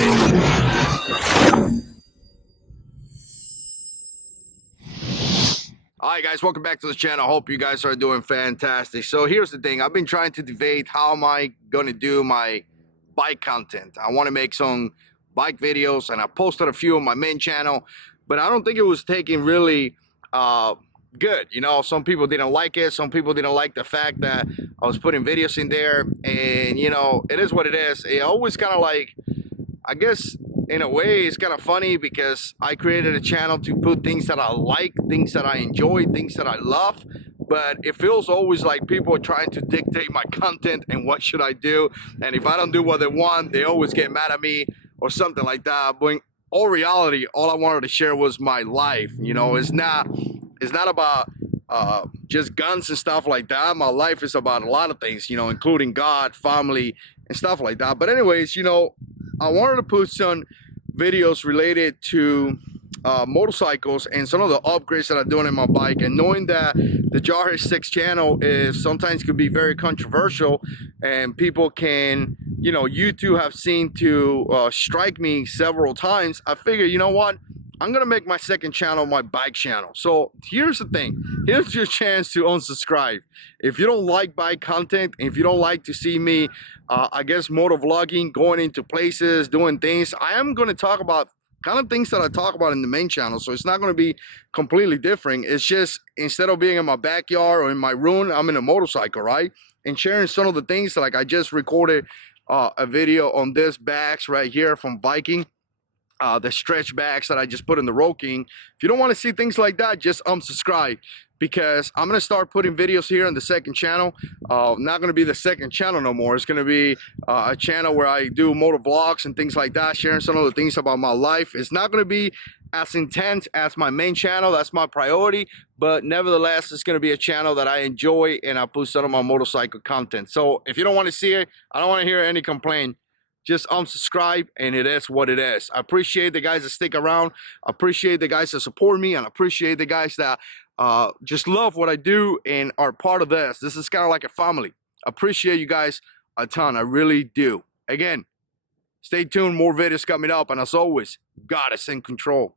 Alright guys, welcome back to the channel. Hope you guys are doing fantastic. So here's the thing, I've been trying to debate how am I gonna do my bike content. I want to make some bike videos and I posted a few on my main channel, but I don't think it was taking really good. You know, some people didn't like it, some people didn't like the fact that I was putting videos in there, and you know, it is what it is. It always kind of like, I guess in a way it's kind of funny because I created a channel to put things that I like, things that I enjoy, things that I love, but it feels always like people are trying to dictate my content and what should I do, and if I don't do what they want, they always get mad at me or something like that. But in all reality, all I wanted to share was my life. You know, it's not about just guns and stuff like that. My life is about a lot of things, you know, including God, family, and stuff like that. But anyways, you know, I wanted to put some videos related to motorcycles and some of the upgrades that I'm doing in my bike, and knowing that the Jarhead 6 channel is sometimes could be very controversial and people can, you know, YouTube have seen to strike me several times. I figure, you know what, I'm gonna make my second channel my bike channel. So here's the thing, here's your chance to unsubscribe if you don't like bike content, if you don't like to see me I guess motor vlogging, going into places, doing things. I am going to talk about kind of things that I talk about in the main channel, so it's not going to be completely different. It's just instead of being in my backyard or in my room, I'm in a motorcycle, right? And sharing some of the things, like I just recorded a video on this bags right here from Viking, the stretch bags that I just put in the Road King. If you don't want to see things like that, just unsubscribe, because I'm gonna start putting videos here on the second channel. Not gonna be the second channel no more. It's gonna be a channel where I do motor vlogs and things like that, sharing some of the things about my life. It's not gonna be as intense as my main channel. That's my priority, but nevertheless, it's gonna be a channel that I enjoy, and I put some of my motorcycle content. So if you don't want to see it, I don't want to hear any complaint. Just unsubscribe, and it is what it is. I appreciate the guys that stick around. I appreciate the guys that support me, and I appreciate the guys that just love what I do and are part of this. This is kind of like a family. I appreciate you guys a ton. I really do. Again, stay tuned. More videos coming up, and as always, God is in control.